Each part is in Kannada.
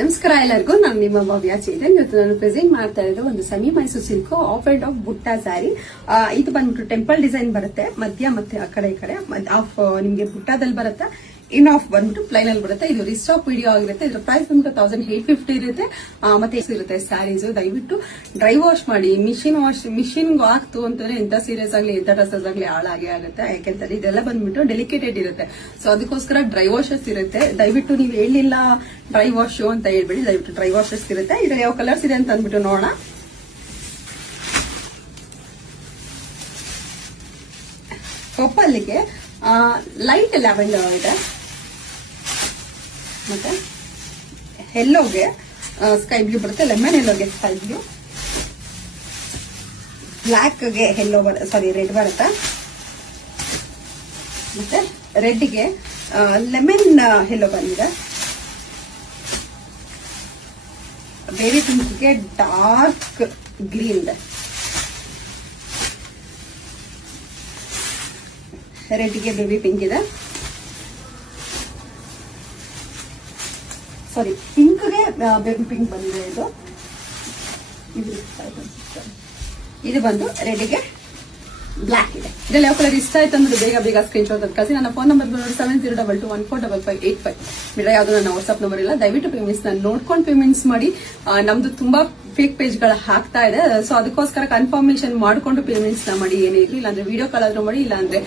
ನಮಸ್ಕಾರ ಎಲ್ಲರಿಗೂ. ನಾನು ನಿಮ್ಮ ಭವ್ಯ ಚೇತನ್. ಇವತ್ತು ನಾನು ಪ್ರೆಸೆಂಟ್ ಮಾಡ್ತಾ ಇರೋದು ಒಂದು semi Mysuru silk of and of ಬುಟ್ಟ ಸ್ಯಾರಿ. ಇದು ಬಂದ್ಬಿಟ್ಟು ಟೆಂಪಲ್ ಡಿಸೈನ್ ಬರುತ್ತೆ, ಮಧ್ಯ ಮತ್ತೆ ಆ ಕಡೆ ಆಫ್ ನಿಮ್ಗೆ ಬುಟ್ಟದಲ್ಲಿ ಬರುತ್ತೆ. ಇನ್ ಆಫ್ ಬಂದ್ಬಿಟ್ಟು ಪ್ಲೈನ್ ಅಲ್ಲಿ ಬರುತ್ತೆ. ಇದು ರಿಸ್ಟಾಕ್ ವಿಡಿಯೋ ಆಗಿರುತ್ತೆ. ಇದ್ರ ಪ್ರೈಸ್ ಬಂದ್ಬಿಟ್ಟು 1850 ಇರುತ್ತೆ. ಮತ್ತೆ ಇರುತ್ತೆ ಸ್ಯಾರೀಸ್. ದಯವಿಟ್ಟು ಡ್ರೈ ವಾಶ್ ಮಾಡಿ. ಮಿಷಿನ್ ಆಗ್ತು ಅಂತಂದ್ರೆ ಎಂತ ಸೀರಿಯಸ್ ಆಗ್ಲಿ ಎಂತ ಡ್ರೆಸ್ಸಸ್ ಆಗ್ಲಿ ಹಾಳಾಗೆ ಆಗುತ್ತೆ. ಯಾಕೆಂದ್ರೆ ಇದೆಲ್ಲ ಬಂದ್ಬಿಟ್ಟು ಡೆಲಿಕೇಟೆಡ್ ಇರುತ್ತೆ. ಸೊ ಅದಕ್ಕೋಸ್ಕರ ಡ್ರೈ ವಾಶಸ್ ಇರುತ್ತೆ. ದಯವಿಟ್ಟು ನೀವು ಹೇಳಿಲ್ಲ ಡ್ರೈ ವಾಶ್ ಅಂತ ಹೇಳ್ಬೇಡಿ, ದಯವಿಟ್ಟು ಡ್ರೈ ವಾಶಸ್ ಇರುತ್ತೆ. ಇದ್ರಲ್ಲಿ ಯಾವ ಕಲರ್ಸ್ ಇದೆ ಅಂತ ಅಂದ್ಬಿಟ್ಟು ನೋಡೋಣ. ಪರ್ಪಲ್ಗೆ ಲೈಟ್ ಲ್ಯಾವೆಂಡರ್ ಇದೆ, ಮತ್ತೆ ಯೆಲ್ಲೋಗೆ ಸ್ಕೈ ಬ್ಲೂ ಬರುತ್ತೆ, ಲೆಮನ್ ಯೆಲ್ಲೋಗೆ ಸ್ಕೈ ಬ್ಲೂ, ಬ್ಲಾಕ್ಗೆ ಯೆಲ್ಲೋ ರೆಡ್ ಬರುತ್ತೆ, ಮತ್ತೆ ರೆಡ್ಗೆ ಲೆಮನ್ ಯೆಲ್ಲೋ ಬಂದಿದೆ, ಬೇಬಿ ಪಿಂಕ್ಗೆ ಡಾರ್ಕ್ ಗ್ರೀನ್ ಇದೆ, ರೆಡ್ಗೆ ಬೇಬಿ ಪಿಂಕ್ ಇದೆ, ಪಿಂಕ್ಗೆ ಬೇಬಿ ಪಿಂಕ್ ಬಂದಿದೆ. ಇದು ಬಂದು ರೆಡ್ಗೆ ಬ್ಲಾಕ್ ಇದೆ. ಇದರಲ್ಲಿ ಯಾವ ಕಲರ್ ಇಷ್ಟ ಆಯ್ತು ಅಂದ್ರೆ ಬೇಗ ಸ್ಕ್ರೀನ್ ಶಾಟ್ ಕಳಿಸಿ. ನನ್ನ ಫೋನ್ ನಂಬರ್ 7022145585. ಬಿಡ್ರೆ ಯಾವ್ದು ನನ್ನ ವಾಟ್ಸ್ಆಪ್ ನಂಬರ್ ಇಲ್ಲ. ದಯವಿಟ್ಟು ಪೇಮೆಂಟ್ಸ್ ನಾನು ನೋಡ್ಕೊಂಡು ಪೇಮೆಂಟ್ಸ್ ಮಾಡಿ. ನಮ್ದು ತುಂಬಾ ಫೇಕ್ ಪೇಜ್ ಗಳ ಹಾಕ್ತಾ ಇದೆ. ಸೊ ಅದಕ್ಕೋಸ್ಕರ ಕನ್ಫರ್ಮೇಶನ್ ಮಾಡ್ಕೊಂಡು ಪೇಮೆಂಟ್ಸ್ ನ ಮಾಡಿ. ಏನೇ ಇರ್ಲಿ, ಇಲ್ಲಾಂದ್ರೆ ವಿಡಿಯೋ ಕಾಲ್ ಆದ್ರೂ ಮಾಡಿ, ಇಲ್ಲಾಂದ್ರೆ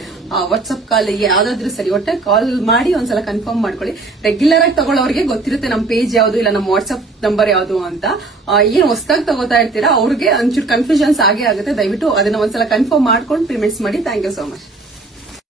ವಾಟ್ಸ್ಆಪ್ ಕಾಲ್ ಯಾವ್ದಾದ್ರು ಸರಿ, ಒಟ್ಟೆ ಕಾಲ್ ಮಾಡಿ ಒಂದ್ಸಲ ಕನ್ಫರ್ಮ್ ಮಾಡ್ಕೊಳ್ಳಿ. ರೆಗ್ಯುಲರ್ ಆಗಿ ತಗೊಳ್ಳೋರಿಗೆ ಗೊತ್ತಿರುತ್ತೆ ನಮ್ಮ ಪೇಜ್ ಯಾವ್ದು ಇಲ್ಲ ನಮ್ಮ ವಾಟ್ಸ್ಆಪ್ ನಂಬರ್ ಯಾವ್ದು ಅಂತ. ಏನ್ ಹೊಸದಾಗಿ ತಗೋತಾ ಇರ್ತೀರಾ ಅವ್ರಿಗೆ ಒಂಚೂರು ಕನ್ಫ್ಯೂಷನ್ಸ್ ಆಗೇ ಆಗುತ್ತೆ. ದಯವಿಟ್ಟು ಅದನ್ನ ಒಂದ್ಸಲ ಕನ್ಫರ್ಮ್ ಮಾಡ್ಕೊಂಡು ಪೇಮೆಂಟ್ಸ್ ಮಾಡಿ. Thank you so much.